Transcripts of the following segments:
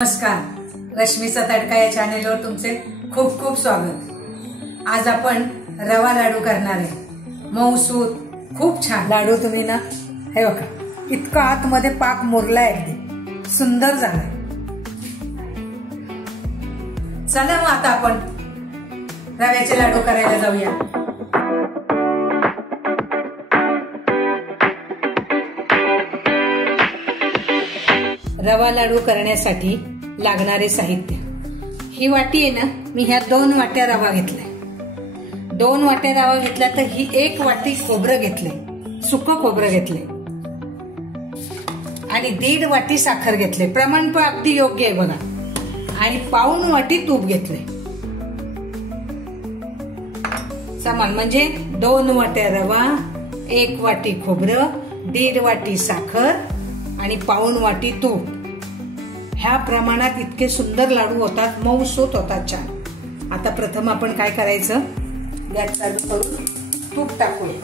नमस्कार, रश्मीचा तडका या चॅनेलवर तुमचे खूप खूप स्वागत। आज आपण रवा लाडू करणार आहे। मऊसूत खूप छान लाडू। तुम्ही ना हे बघा, इतका आतमध्ये पाक मुरलाय, अगदी सुंदर झालाय। चला मग आता आपण रव्याचे लाडू करायला जाऊया। रवा लाडू करण्यासाठी लागणारे साहित्य। ही वाटी आहे ना, मी ह्या 2 वाट्या रवा घेतलाय। 2 वाट्या रवा घेतला तर ही 1 वाटी खोबरं घेतलंय, सुकं खोबरं घेतलंय आणि 1.5 वाटी साखर घेतले। प्रमाण पण अगदी योग्य आहे बघा। आणि पाऊण वाटी तूप घेतले समान, म्हणजे 2 वाट्या रवा, 1 वाटी खोबरं, 1.5 वाटी साखर आणि पाऊण वाटी तूप। ह्या प्रमाणात इतके सुंदर लाडू होतात, मऊसूत होतात, छान। आता प्रथम आपण काय करायचं, गॅस चालू करून तूप टाकूया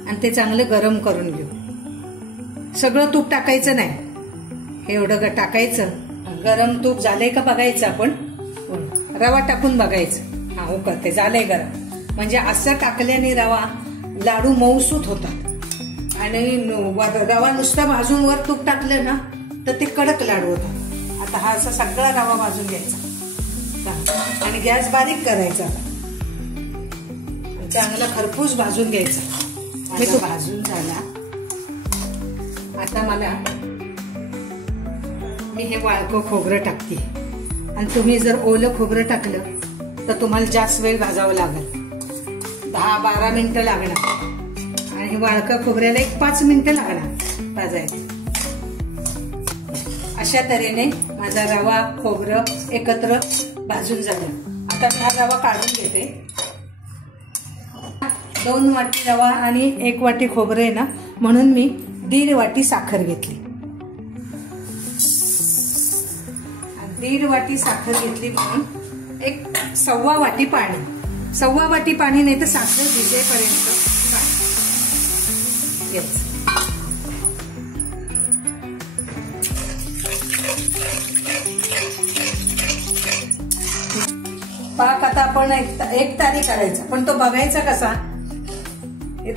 आणि ते चांगलं गरम करून घेऊ। सगळं तूप टाकायचं नाही, एवढं टाकायचं। गरम तूप झालंय का बघायचं आपण, रवा टाकून बघायचं। हा उकळते, झालंय गरम, म्हणजे असं टाकल्याने रवा लाडू मऊसूत होतात। आणि रवा नुसता भाजून वर तूप टाकलं ना तर ते कडक लाडू होतात। आता हा असा सगळा रवा भाजून घ्यायचा आणि गॅस बारीक करायचा, चांगला खरपूस भाजून घ्यायचा। हे तो भाजून झाला। आता मी हे वाळकं खोबरं टाकते आणि तुम्ही जर ओलं खोबरं टाकलं तर तुम्हाला जास्त वेळ भाजावं लागेल, 10-12 मिनिटं लागणार। आणि वाळका खोबऱ्याला 5 मिनिटं लागणार भाजायला। अशा तऱ्हेने माझा रवा खोबरं एकत्र भाजून झालं। आता मी हा रवा काढून घेते। 2 वाटी रवा आणि 1 वाटी खोबरं आहे ना, म्हणून मी 1.5 वाटी साखर घेतली। 1.5 वाटी साखर घेतली म्हणून 1.25 वाटी पाणी, 1.25 वाटी पाणी, नाही तर साखर भिजेपर्यंत पाक। आता आपण एक तारी करायचा, पण तो बघायचा कसा,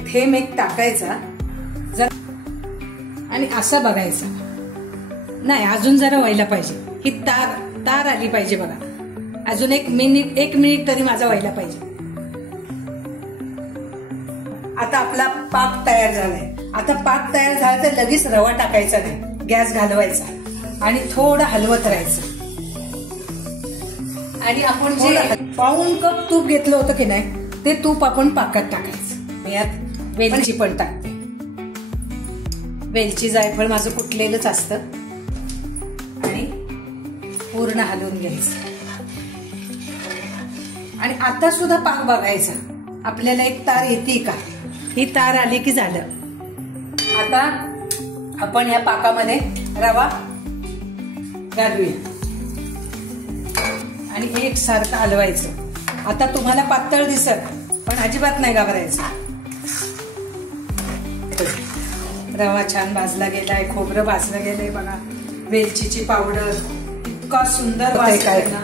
थेंब एक टाकायचा आणि असं बघायचा नाही, अजून जरा व्हायला पाहिजे, ही तार आली पाहिजे बघा। अजून 1 मिनिट तरी माझा व्हायला पाहिजे। आता आपला पाक तयार झालाय। आता पाक तयार झाला तर लगेच रवा टाकायचा नाही, गॅस घालवायचा आणि थोडं हलवत राहायचं। आणि आपण जे पाऊण कप तूप घेतलं होतं की नाही, ते तूप आपण पाकात टाकायचं। यात वेलची पण टाकते, वेलची जायफळ माझं कुटलेलंच असतं। आणि पूर्ण हलवून घ्यायचं आणि आता सुद्धा पाक बघायचा, आपल्याला एक तार येते का, ही तार आली की झालं। आता आपण या पाकामध्ये रवा घालूया आणि एकसारखं हलवायचं। आता तुम्हाला पातळ दिसत, पण अजिबात नाही घाबरायचं। रवा छान भाजला गेलाय, खोबरं भाजलं गेलंय बघा, वेलचीची पावडर, इतका सुंदर वास आहे ना।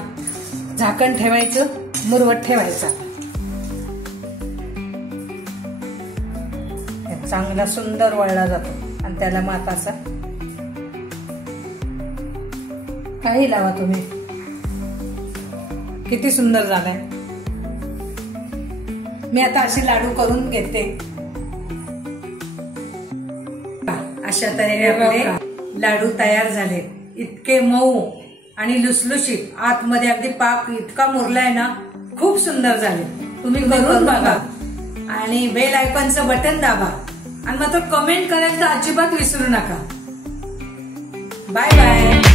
झाकण ठेवायचं, मुरवत ठेवायचा, चांगला सुंदर वळला जातो। आणि त्याला मग असा काही लावा तुम्ही, किती सुंदर झालाय। मी आता असे लाडू करून घेते। अशा तऱ्हेने आपले लाडू तयार झाले, इतके मऊ आणि लुसलुशीत, आतमध्ये अगदी पाक इतका मुरलाय ना, खूप सुंदर झाले। तुम्ही करून बघा आणि बेल आयकॉनचं बटन दाबा आणि मात्र कमेंट करायला तर अजिबात विसरू नका। Bye bye.